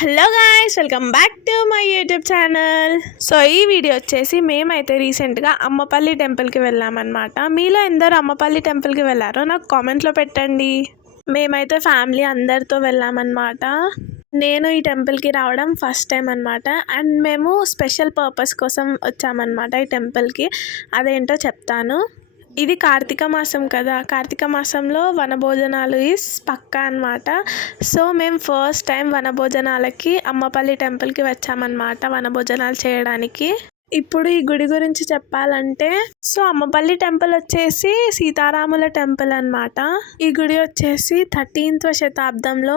Hello guys, welcome back to my YouTube channel. So ఈ video వచ్చేసి మేమైతే రీసెంట్గా అమ్మపల్లి టెంపుల్కి వెళ్ళామన్నమాట. మీలో ఎందరు అమ్మపల్లి టెంపుల్కి వెళ్ళారో నాకు కామెంట్లో పెట్టండి. మేమైతే ఫ్యామిలీ అందరితో వెళ్ళామన్నమాట. నేను ఈ టెంపుల్కి రావడం ఫస్ట్ టైం అనమాట. అండ్ మేము స్పెషల్ పర్పస్ కోసం వచ్చామన్నమాట ఈ టెంపుల్కి. అదేంటో చెప్తాను. ఇది కార్తీక మాసం కదా, కార్తీక మాసంలో వనభోజనాలు ఈజ్ పక్కా అనమాట. సో మేము ఫస్ట్ టైం వనభోజనాలకి అమ్మపల్లి టెంపుల్కి వచ్చామన్నమాట వనభోజనాలు చేయడానికి. ఇప్పుడు ఈ గుడి గురించి చెప్పాలంటే, సో అమ్మపల్లి టెంపుల్ వచ్చేసి సీతారాముల టెంపుల్ అనమాట. ఈ గుడి వచ్చేసి 13వ శతాబ్దంలో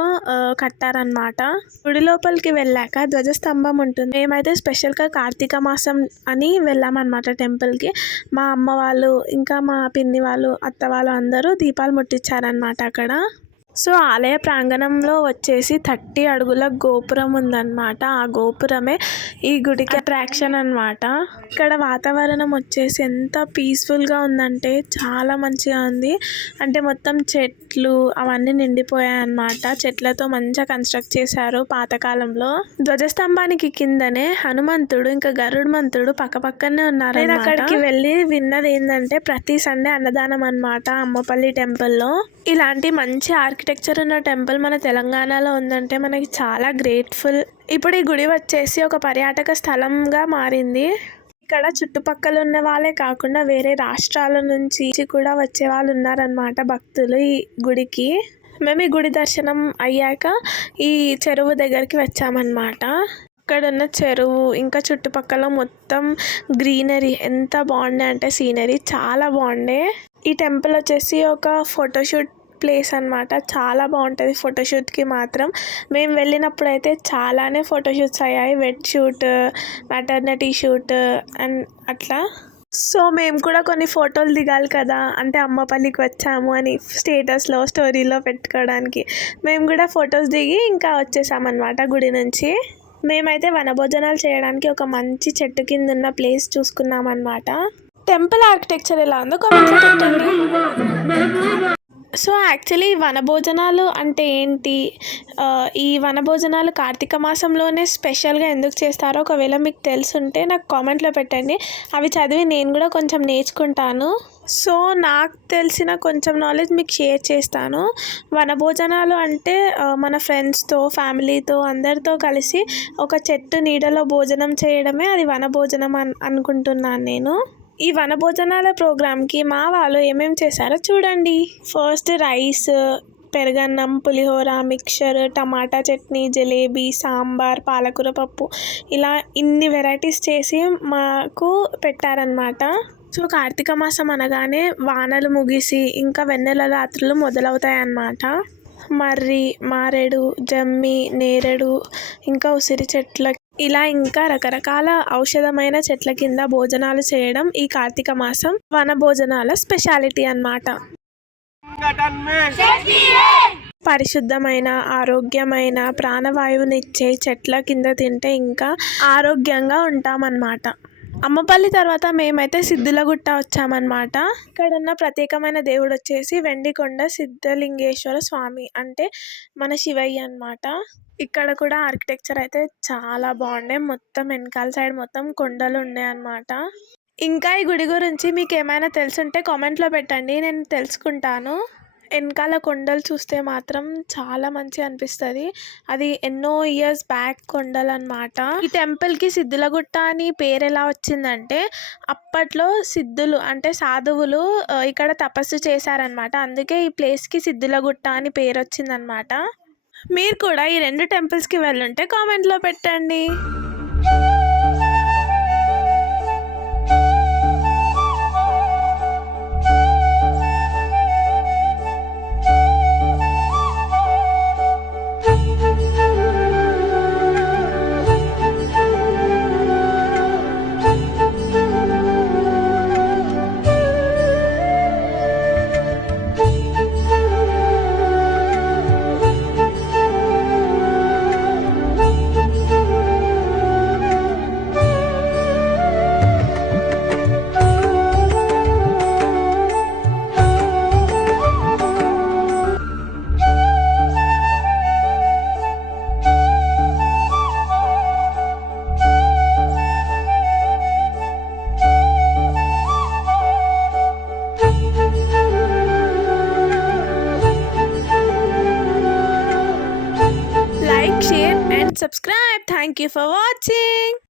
కట్టారనమాట. గుడి లోపలికి వెళ్ళాక ధ్వజస్తంభం ఉంటుంది. మేమైతే స్పెషల్గా కార్తీక మాసం అని వెళ్ళామన్నమాట టెంపుల్కి. మా అమ్మ వాళ్ళు ఇంకా మా పిన్ని వాళ్ళు అత్త వాళ్ళు అందరూ దీపాలు ముట్టించారనమాట అక్కడ. సో ఆలయ ప్రాంగణంలో వచ్చేసి 30 అడుగుల గోపురం ఉందన్నమాట. ఆ గోపురమే ఈ గుడికి అట్రాక్షన్ అనమాట. ఇక్కడ వాతావరణం వచ్చేసి ఎంత పీస్ఫుల్గా ఉందంటే చాలా మంచిగా ఉంది. అంటే మొత్తం చెట్లు అవన్నీ నిండిపోయాయి అన్నమాట. చెట్లతో మంచిగా కన్స్ట్రక్ట్ చేశారు పాతకాలంలో. ధ్వజస్తంభానికి కిందనే హనుమంతుడు ఇంకా గరుడమంతుడు పక్కపక్కనే ఉన్నారు. నేను అక్కడికి వెళ్ళి విన్నది ఏంటంటే, ప్రతి సండే అన్నదానం అన్నమాట అమ్మపల్లి టెంపుల్లో. ఇలాంటి మంచి ఆర్కిటెక్చర్ ఉన్న టెంపుల్ మన తెలంగాణలో ఉందంటే మనకి చాలా గ్రేట్ఫుల్. ఇప్పుడు ఈ గుడి వచ్చేసి ఒక పర్యాటక స్థలంగా మారింది. ఇక్కడ చుట్టుపక్కల ఉన్న వాళ్ళే కాకుండా వేరే రాష్ట్రాల నుంచి కూడా వచ్చే వాళ్ళు ఉన్నారనమాట భక్తులు ఈ గుడికి. మేము ఈ గుడి దర్శనం అయ్యాక ఈ చెరువు దగ్గరికి వచ్చామన్నమాట. ఇక్కడ ఉన్న చెరువు ఇంకా చుట్టుపక్కల మొత్తం గ్రీనరీ ఎంత బాగుండే అంటే సీనరీ చాలా బాగుండే. ఈ టెంపుల్ వచ్చేసి ఒక ఫోటోషూట్ ప్లేస్ అనమాట. చాలా బాగుంటుంది ఫోటోషూట్కి మాత్రం. మేము వెళ్ళినప్పుడు అయితే చాలానే ఫోటోషూట్స్ అయ్యాయి. Wet shoot, maternity shoot and అట్లా. సో మేము కూడా కొన్ని ఫోటోలు దిగాలి కదా, అంటే అమ్మపల్లికి వచ్చాము అని స్టేటస్లో స్టోరీలో పెట్టుకోవడానికి. మేము కూడా ఫొటోస్ దిగి ఇంకా వచ్చేసామన్నమాట గుడి నుంచి. మేమైతే వనభోజనాలు చేయడానికి ఒక మంచి చెట్టు కింద ఉన్న ప్లేస్ చూసుకున్నాం అన్నమాట. టెంపుల్ ఆర్కిటెక్చర్ ఎలా ఉందో కామెంట్లో పెట్టండి. సో యాక్చువల్లీ వనభోజనాలు అంటే ఏంటి, ఈ వనభోజనాలు కార్తీక మాసంలోనే స్పెషల్గా ఎందుకు చేస్తారో ఒకవేళ మీకు తెలుసుంటే నాకు కామెంట్లో పెట్టండి. అవి చదివి నేను కూడా కొంచెం నేర్చుకుంటాను. సో నాకు తెలిసిన కొంచెం నాలెడ్జ్ మీకు షేర్ చేస్తాను. వనభోజనాలు అంటే మన ఫ్రెండ్స్తో ఫ్యామిలీతో అందరితో కలిసి ఒక చెట్టు నీడలో భోజనం చేయడమే అది వనభోజనం అనుకుంటున్నాను నేను. ఈ వనభోజనాల ప్రోగ్రామ్కి మా వాళ్ళు ఏమేమి చేశారో చూడండి. ఫస్ట్ రైస్, పెరుగన్నం, పులిహోర, మిక్చర్, టమాటా చట్నీ, జలేబీ, సాంబార్, పాలకూర పప్పు, ఇలా ఇన్ని వెరైటీస్ చేసి మాకు పెట్టారనమాట. సో కార్తీక మాసం అనగానే వానలు ముగిసి ఇంకా వెన్నెల రాత్రులు మొదలవుతాయి అన్నమాట. మర్రి, మారేడు, జమ్మి, నేరేడు ఇంకా ఉసిరి చెట్ల ఇలా ఇంకా రకరకాల ఔషధమైన చెట్ల కింద భోజనాలు చేయడం ఈ కార్తీక మాసం వనభోజనాల స్పెషాలిటీ అన్నమాట. పరిశుద్ధమైన ఆరోగ్యమైన ప్రాణవాయువునిచ్చే చెట్ల కింద తింటే ఇంకా ఆరోగ్యంగా ఉంటామన్నమాట. అమ్మపల్లి తర్వాత మేమైతే సిద్ధులగుట్ట వచ్చామన్నమాట. ఇక్కడ ఉన్న ప్రత్యేకమైన దేవుడు వచ్చేసి వెండికొండ సిద్ధలింగేశ్వర స్వామి, అంటే మన శివయ్య అన్నమాట. ఇక్కడ కూడా ఆర్కిటెక్చర్ అయితే చాలా బాగుండే. మొత్తం వెనకాల సైడ్ మొత్తం కొండలు ఉండే అన్నమాట. ఇంకా ఈ గుడి గురించి మీకు ఏమైనా తెలుసుంటే కామెంట్లో పెట్టండి, నేను తెలుసుకుంటాను. వెనకాల కొండలు చూస్తే మాత్రం చాలా మంచిగా అనిపిస్తుంది. అది ఎన్నో ఇయర్స్ బ్యాక్ కొండలు అన్నమాట. ఈ టెంపుల్కి సిద్ధులగుట్ట అని పేరు ఎలా వచ్చిందంటే, అప్పట్లో సిద్ధులు అంటే సాధువులు ఇక్కడ తపస్సు చేశారనమాట. అందుకే ఈ ప్లేస్కి సిద్ధులగుట్ట అని పేరు వచ్చిందనమాట. మీరు కూడా ఈ 2 టెంపుల్స్కి వెళ్ళుంటే కామెంట్లో పెట్టండి. and subscribe. Thank you for watching.